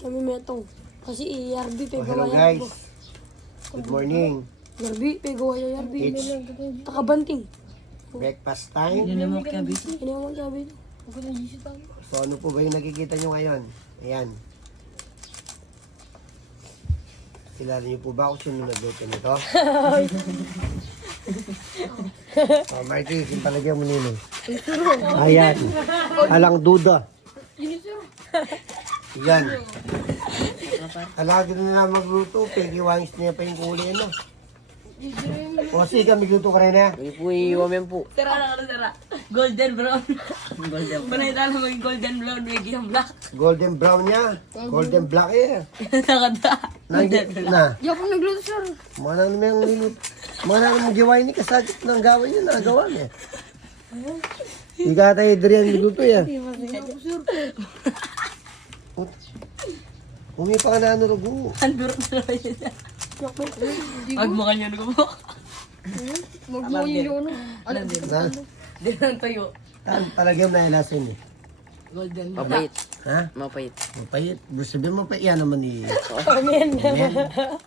Kami metong. Kasi ERB Oh, pegawa hello yan guys. po. Good morning. ERB pegawa yan ERB. It's Takabanting. breakfast time. Ini mo sabi ito. So ano po ba yung nakikita nyo ngayon? Ayan. Kilala niyo po ba kung sino nagluto nito? Oh, Marky, simpalagyan mo nino. Ayan. Alang duda. Yan. Alagi na nila magluto. Pegi-wangis niya pa yung kulay, ano? O, sige, magluto ka rin na. Ini po iwamen po. Tara na ano tara. Golden brown. Golden. Manay tala maging golden brown, wigi ang black. Golden brown niya. Golden black eh. Nakada. Na. Di ako nagluto sir. Mga na naman yung linut. Mga na naman giwain ni kasagit ng gawin niya. Nagawa niya. Ika tayo diri ang luto ya. Umi pa ka na ano rugo. Andurot na naman yun. Magmukha niyo ko po. Magbuo yung ano. Na, Di lang tayo. talagyan na yung lason eh. Golden brown. Mapait. Ha? Mapait. Mapait. Gusto sabihin mapait yan naman ni... Amen.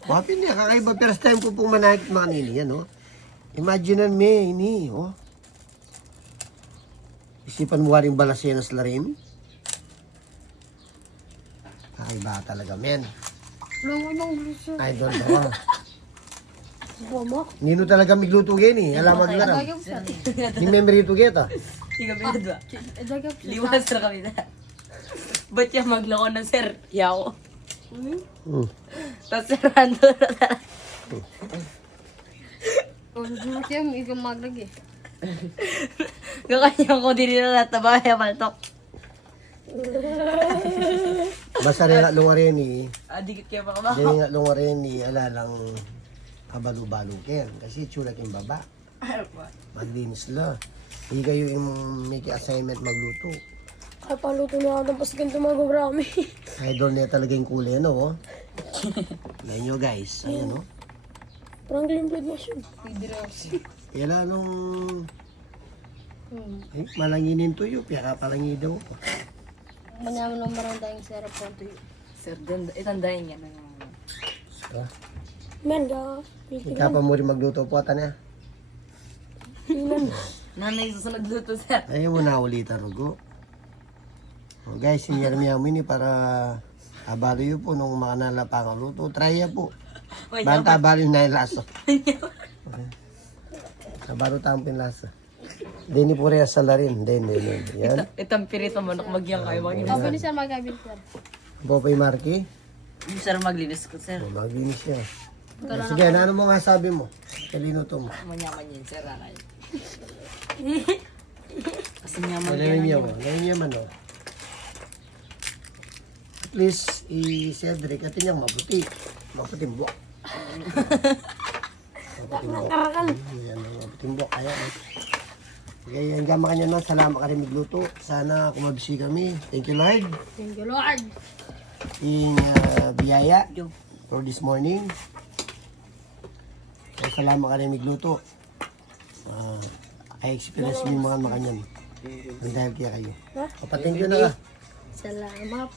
Wapin niya. Kakaiba. First time ko pong manahit mga nini. Yan oh. Imagine me ini oh. Isipan mo rin balasenas la rin. Kakaiba talaga men. Lungo ng luto sir. I don't know. Mama. Nino talaga migluto gen eh. Alam mo na. Ni memory to get ah. Tiga ba? Liwas na kami na. Ba't yung maglako ng sir? Yaw. Hmm. Tapos serando na tara. O susunod siya, ikaw maglag eh. Kakanya ko din nila natabay ang paltok. Basta rin nga lungarin eh. Dikit kaya pa ba? Dili nga lungarin eh. Alalang kabalo-balo ken. Kasi tsura kin baba. Ano pa? Maglinis la. Hindi kayo yung make assignment magluto. Ay paluto na ako ng pasgan tumagobrami. Idol niya talaga yung kulay no oh. Ayan nyo guys. Ayan oh. Parang glimpid mo siya. Kaya nung malanginin tuyo. Kaya palangi daw. Manyaman ng marang tayong sarap po ito. Sir, itandahin nga na. So, Men, ga. ikaw pa mo rin magluto po ata niya. Nanay susunod luto, sir. Ayaw mo na ulitan rugo. Oh, guys, sinyar niya mo ini para abalo yun po nung mga nalapangang luto. Try ya po. Wait, Banta abalo yung nailaso. Abalo tayong pinlasa. Dini po rin asala rin. Dini. Yan. Itang pirito manok magyang kayo. Ako ni sir magkabil sir. Popay Marky. Sir, maglinis ko, sir. Oh, maglinis siya. Sige, ano mo nga sabi mo? Kalinuto mo. Manyaman yun, sir. Aray. Kasi nyaman Kailangan niya mo. Kailangan niya man oh. At least, si Cedric, at niyang maputi. Maputing buwak. Maputing buwak. Yan, maputing buwak. Ayan. Okay, yan gama kanya na. Salamat ka rin magluto. Sana kumabisi kami. Thank you, Lord. Thank you Lord. In biyaya for this morning. So, salamat ka rin magluto. I experience mo yung mga makanyan. Ang dahil kaya kayo. Papating ko na ka. Salamat.